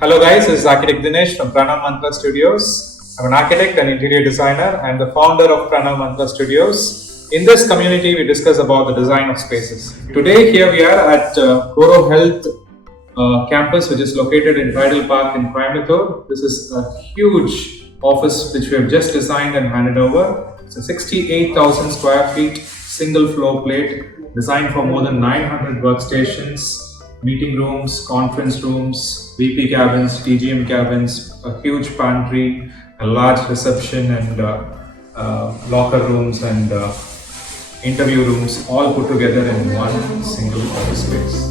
Hello guys, this is architect Dinesh from Pranav Mantraa Studios. I'm an architect and interior designer and the founder of Pranav Mantraa Studios. In this community, we discuss about the design of spaces. Today, here we are at Corro Health campus, which is located in Tidal Park in Coimbatore. This is a huge office which we have just designed and handed over. It's a 68,000 square feet single floor plate designed for more than 900 workstations, meeting rooms, conference rooms, VP cabins, TGM cabins, a huge pantry, a large reception and locker rooms and interview rooms all put together in one single office space.